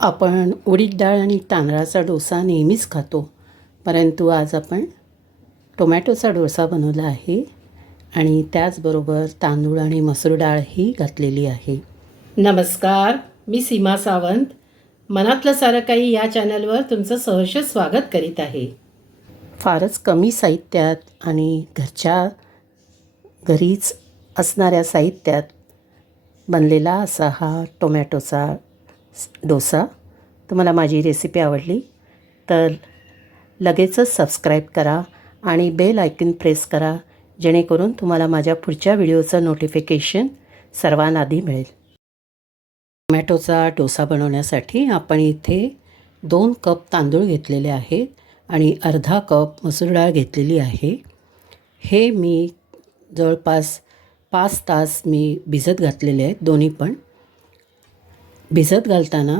आपण उडीद डाळ आणि तांदळाचा डोसा नेहमीच खातो, परंतु आज आपण टोमॅटोचा डोसा बनवला आहे आणि त्याचबरोबर तांदूळ आणि मसूर डाळही घातलेली आहे. नमस्कार, मी सीमा सावंत. मनातलं सारं काही या चॅनलवर तुमचं सहर्ष स्वागत करीत आहे. फारच कमी साहित्यात आणि घरीच असणाऱ्या साहित्यात बनलेला असा हा टोमॅटोचा डोसा. तुम्हाला माझी रेसिपी आवडली तर लगेचच सबस्क्राईब करा आणि बेल आयकॉन प्रेस करा, जेणेकरून तुम्हाला माझ्या पुढच्या व्हिडिओचं नोटिफिकेशन सर्वांआधी मिळेल. टोमॅटोचा डोसा बनवण्यासाठी आपण इथे 2 कप तांदूळ घेतलेले आहेत आणि अर्धा कप मसूर डाळ घेतलेली आहे. हे मी जवळपास 5 तास मी भिजत घातलेले आहेत. दोन्ही पण भिजत घालताना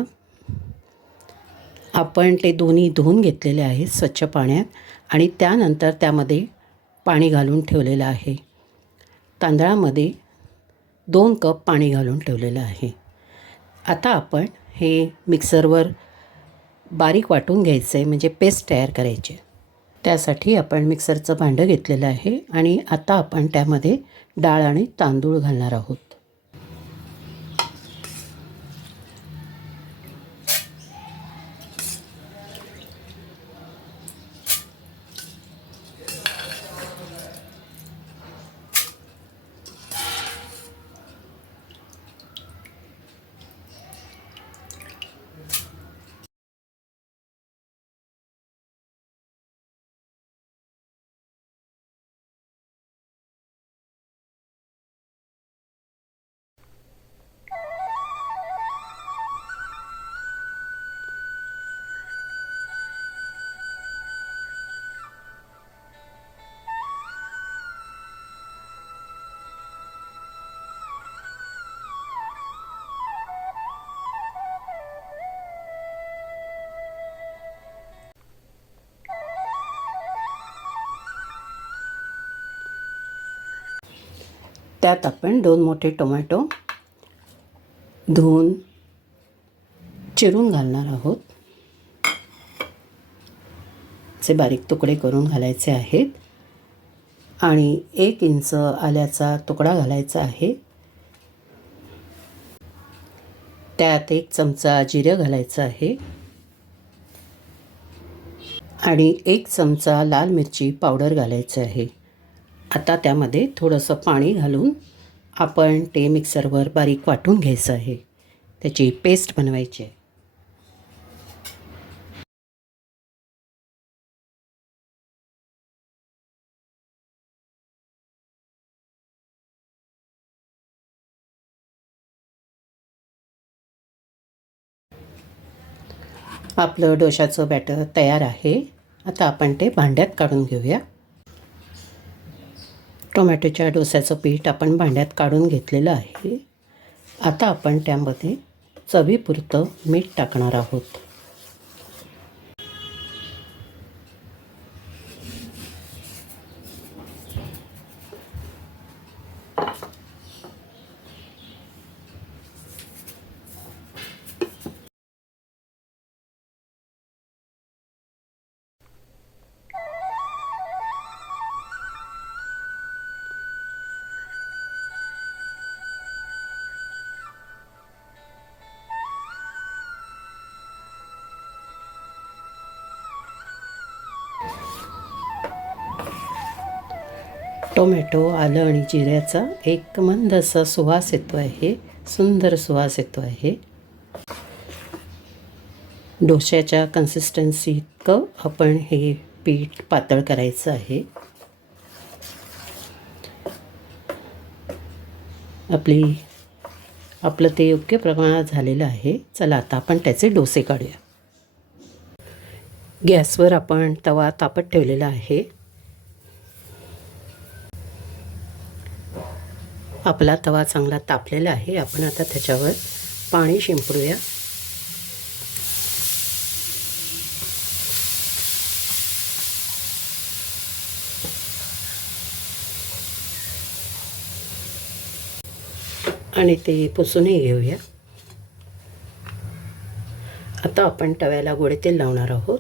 आपण ते दोन्ही धुवून घेतलेले आहेत स्वच्छ पाण्यात आणि त्यानंतर त्यामध्ये पाणी घालून ठेवलेलं आहे. तांदळामध्ये 2 कप पाणी घालून ठेवलेलं आहे. आता आपण हे मिक्सरवर बारीक वाटून घ्यायचं आहे, म्हणजे पेस्ट तयार करायची. त्यासाठी आपण मिक्सरचं भांडं घेतलेलं आहे आणि आता आपण त्यामध्ये डाळ आणि तांदूळ घालणार आहोत. त्यात आपण 2 मोठे टोमॅटो धुवून चिरून घालणार आहोत. असे बारीक तुकडे करून घालायचे आहेत आणि 1 इंच आल्याचा तुकडा घालायचा आहे. त्यात 1 चमचा जिरं घालायचं आहे आणि 1 चमचा लाल मिरची पावडर घालायचं आहे. आता त्यामध्ये थोडंसं पाणी घालून आपण ते मिक्सरवर बारीक वाटून घ्यायचं आहे. त्याची पेस्ट बनवायची आहे. आपलं डोशाचं बॅटर तयार आहे. आता आपण ते भांड्यात काढून घेऊया. टोमॅटोच्या डोस्याचं पीठ आपण भांड्यात काढून घेतलेलं आहे. आता आपण त्यामध्ये चवीपुरतं मीठ टाकणार आहोत. टोमॅटो, आलं आणि जिऱ्याचा एक मंद असा सुवास येतो आहे. सुंदर सुवास येतो आहे. डोश्याच्या कन्सिस्टन्सी इतकं आपण हे पीठ पातळ करायचं आहे. आपलं ते योग्य प्रमाणात झालेलं आहे. चला आता आपण त्याचे डोसे काढूया. गॅसवर आपण तवा तापत ठेवलेला आहे. आपला तवा चांगला तापलेला आहे. आपण आता त्याच्यावर पाणी शिंपडूया. आणि ते पुसूनही घेऊया. आता आपण तव्याला गोडे तेल लावणार आहोत.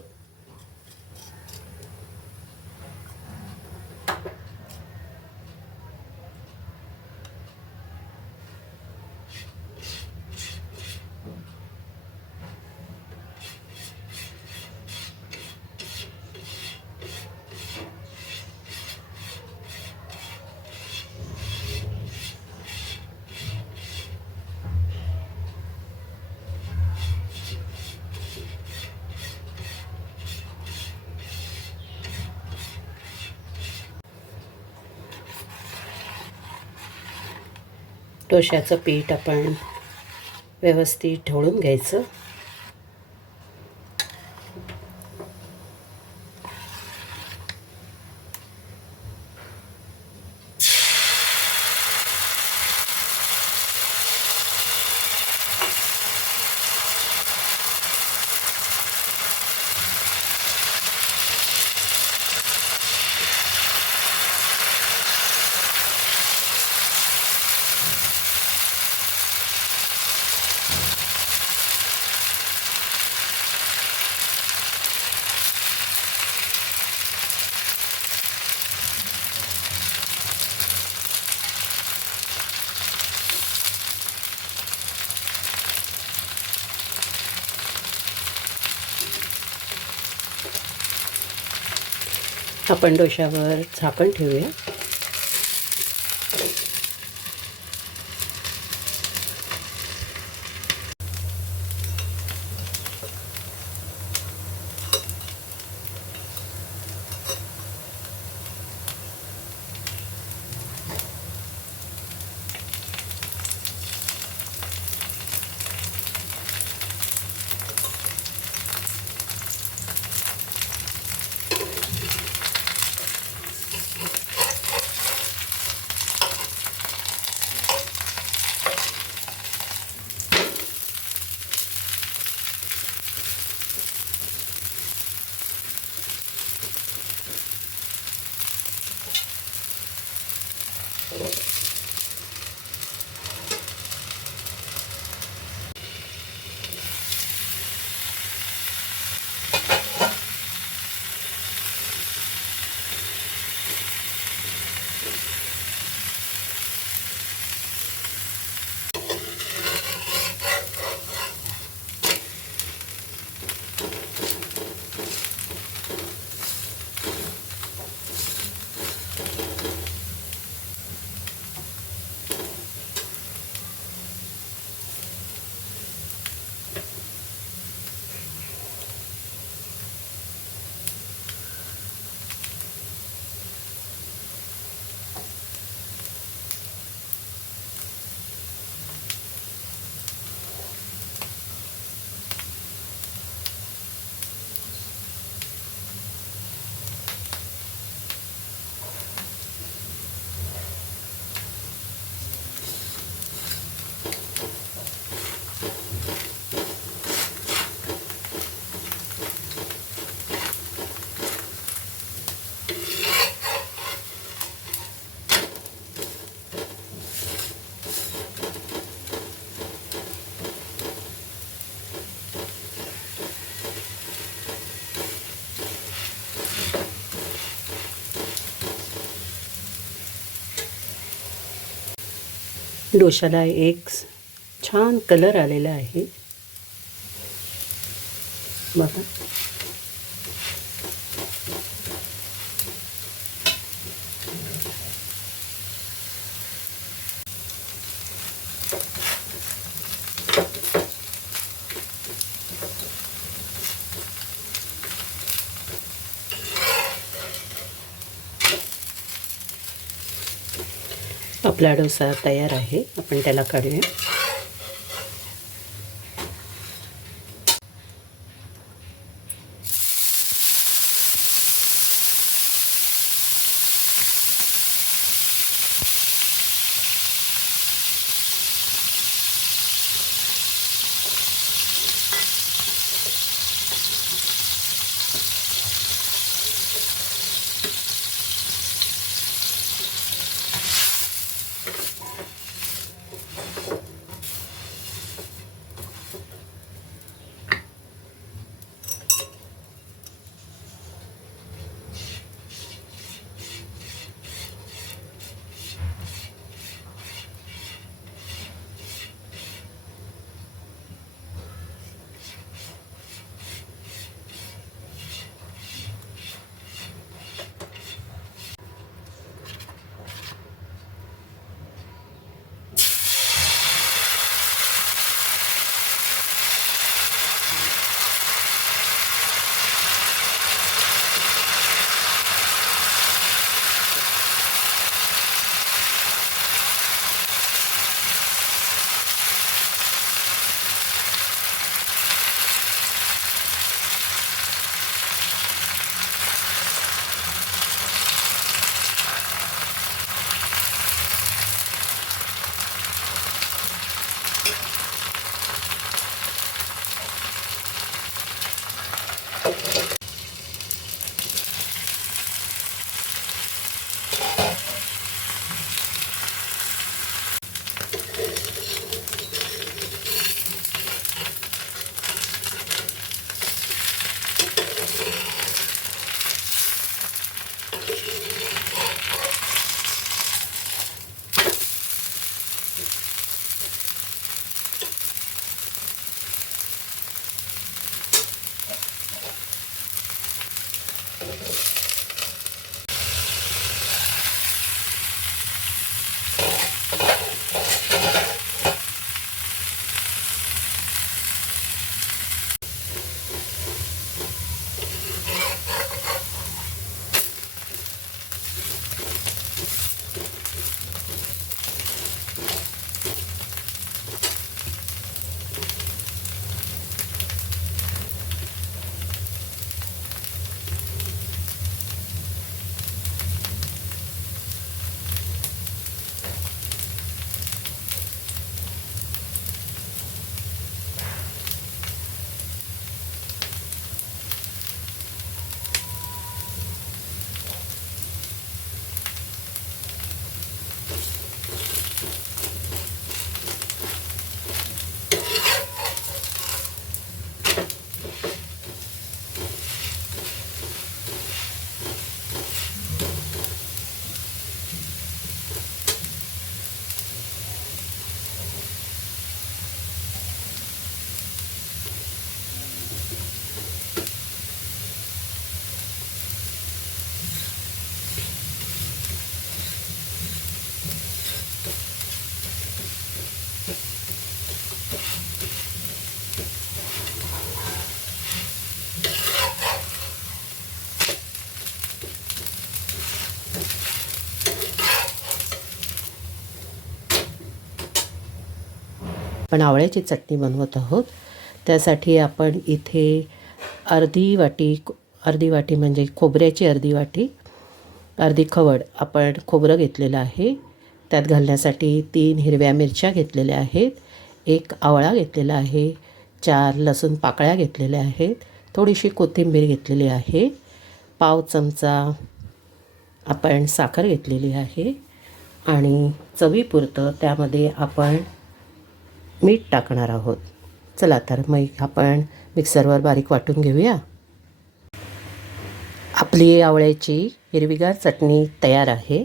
डोश्याचं पीठ आपण व्यवस्थित ढवळून घ्यायचं. आपण डोश्यावर झाकण ठेवूया. डोशाला एक छान कलर आलेला आहे बघा. आपला डोसा तयार आहे. आपण त्याला काढूया. आपण आवळ्याची चटणी बनवत आहोत. त्यासाठी आपण इथे अर्धी वाटी म्हणजे खोबऱ्याची अर्धी खवड आपण खोबरं घेतलेलं आहे. त्यात घालण्यासाठी 3 हिरव्या मिरच्या घेतलेल्या आहेत, 1 आवळा घेतलेला आहे, 4 लसूण पाकळ्या घेतलेल्या आहेत, थोडीशी कोथिंबीर घेतलेली आहे, पाव चमचा आपण साखर घेतलेली आहे आणि चवीपुरतं त्यामध्ये आपण मीठ टाकणार आहोत. चला तर मग आपण मिक्सरवर बारीक वाटून घेऊया. आपली आवळ्याची हिरवीगार चटणी तयार आहे.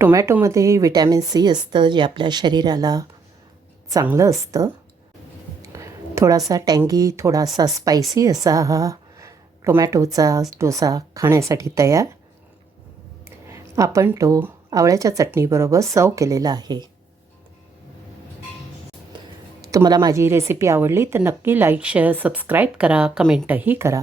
टोमॅटोमध्ये विटॅमिन सी असतं, जे आपल्या शरीराला चांगलं असतं. थोडासा टँगी, थोडासा स्पायसी असा हा टोमॅटोचा डोसा खाण्यासाठी तयार. आपण तो आवळ्याच्या चटणीबरोबर सर्व केलेला आहे. तुम्हाला माझी रेसिपी आवडली तर नक्की लाईक, शेअर, सबस्क्राईब करा, कमेंटही करा.